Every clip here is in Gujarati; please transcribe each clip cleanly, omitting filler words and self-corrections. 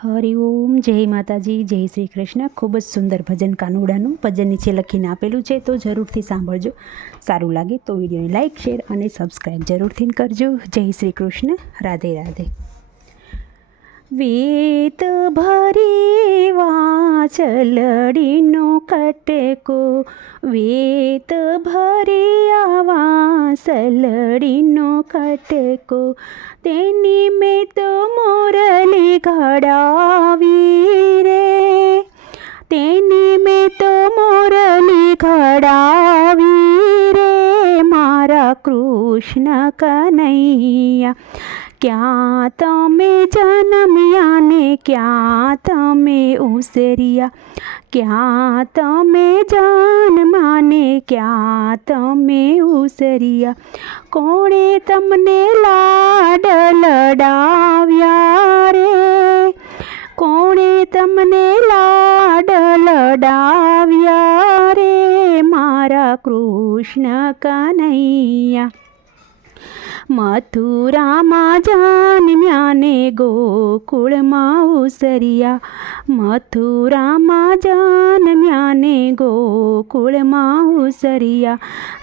હરિઓમ, જય માતાજી, જય શ્રી કૃષ્ણ. ખૂબ જ સુંદર ભજન કાનુડાનું ભજન નીચે લખીને આપેલું છે, તો જરૂરથી સાંભળજો. સારું લાગે તો વિડીયોને લાઇક, શેર અને સબસ્ક્રાઈબ જરૂરથી કરજો. જય શ્રી કૃષ્ણ. રાધે રાધે. વેત ભરી વાછલડીનો કટકો, વેત ભરી વાછલડીનો કટકો, તેની મેં તો મોરલી ઘડાવી રે, તેની મેં તો મોરલી ઘડાવી રે, મારા કૃષ્ણ કનૈયા. ક્યાં તમે જન્મ્યા ને ક્યાં તમે ઉસર્યા, ક્યાં તમે જન્મ્યા ને ક્યાં તમે ઉસર્યા, કોણે તમને લાડ લડાવ્યા રે, કોણે તમને લાડ લડાવ્યા રે, મારા કૃષ્ણ કનૈયા. મથુરામાં જન્મ્યા ને ગોકુળમાં ઉસર્યા, મથુરામાં જન્મ્યા ને ગોકુળમાં ઉસર્યા,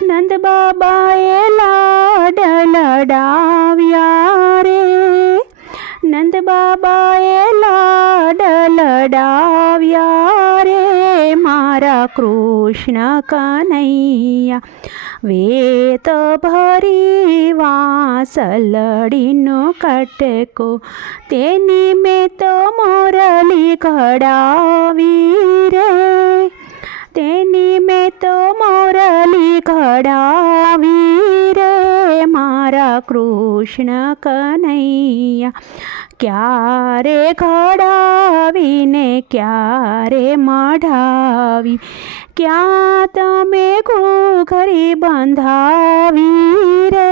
નંદ બાબાએ લાડ લડાવ્યા રે, નંદ બાબાએ લાડ લડાવ્યા રે, મારા કૃષ્ણ કનૈયા. વેત ભરી વાછલડીનો કટકો, તેની મેં તો મોરલી ઘડાવી રે, તેની મેં તો મોરલી ઘડાવી રે, મારા કૃષ્ણ કનૈયા. ક્યારે ઘડાવીને ક્યારે મઢાવી, ક્યાં તમે ઘૂઘરી બંધાવી રે,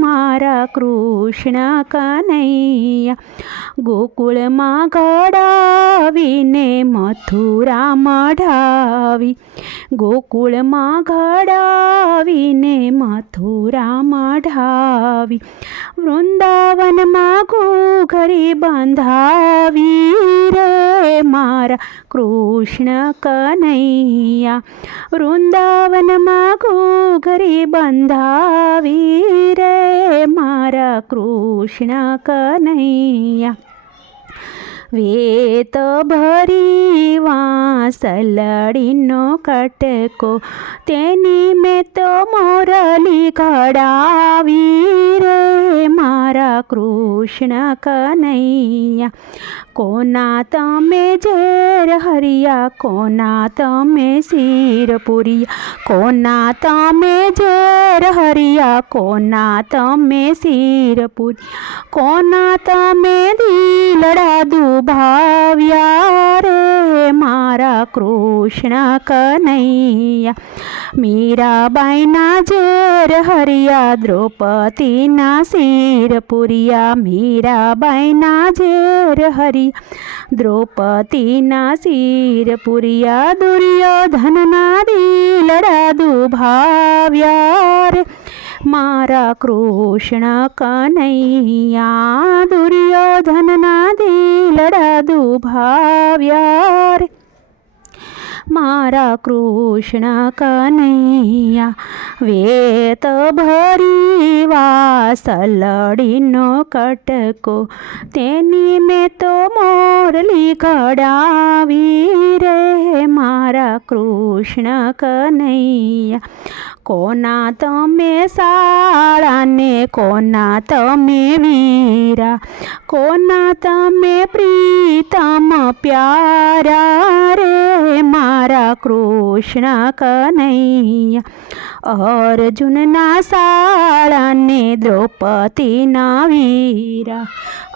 મારા કૃષ્ણ કનૈયા. ગોકુળમાં ઘડાવીને મથુરા મઢાવી, ગોકુળમાં ઘડાવીને મથુરા મઢાવી, વૃંદાવનમાં ઘૂઘરી બંધાવી રે, મારા કૃષ્ણ કનૈયા. વૃંદાવનમાં ઘૂઘરી બંધાવી રે, મારા કૃષ્ણ કનૈયા. વેત ભરી વાછલડીનો કટકો, તેની મેં તો મોરલી ઘડાવી રે, મારા કૃષ્ણ કનૈયા. કોના તમે ઝેર હરિયા, કોના તમે શિર પૂરિયા, કોના તમે ઝેર હરિયા, કોના તમે શિર પૂરિયા, કોના તમે દિલડા દુભાવ્યા રે, મારા કૃષ્ણ કનૈયા. મીરાબાઈના ઝેર હરિયા, દ્રૌપદીના શિર પૂરિયા, મીરાબાઈના ઝેર હરિયા, દ્રૌપદીના શિર પૂરિયા, દુર્યોધનના દિલડા દુભાવ્યા રે, મારા કૃષ્ણ કનૈયા. દુર્યોધનના દિલડા દુભાવ્યા રે, મારા કૃષ્ણ કનૈયા. વેત ભરી વાછલડીનો કટકો, તેની મેં તો મોરલી ઘડાવી રે, મારા કૃષ્ણ કનૈયા. કોના તમે શાળાને કોના તમે વીરા, કોના તમે પ્રીતમ પ્યારા રે, મારા કૃષ્ણ કનૈયા. અર્જુનના શાળાને દ્રૌપદીના વીરા,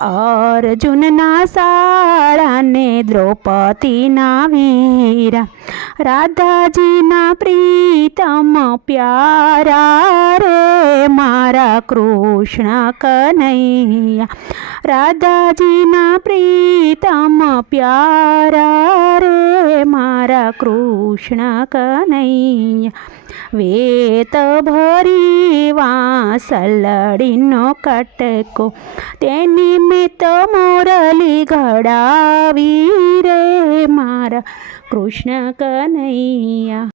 અર્જુનના શાળાને દ્રૌપદીના વીરા, રાધાજીના પ્રીતમ પ્યારા રે, મારા કૃષ્ણ કનૈયા. રાધાજીના પ્રીતમ પ્યારા રે, મારા કૃષ્ણ કનૈયા. વેત ભરી વાંસલડીનો કટકો તેની મેં તો મોરલી ઘડાવી રે મારા કૃષ્ણ કનૈયા.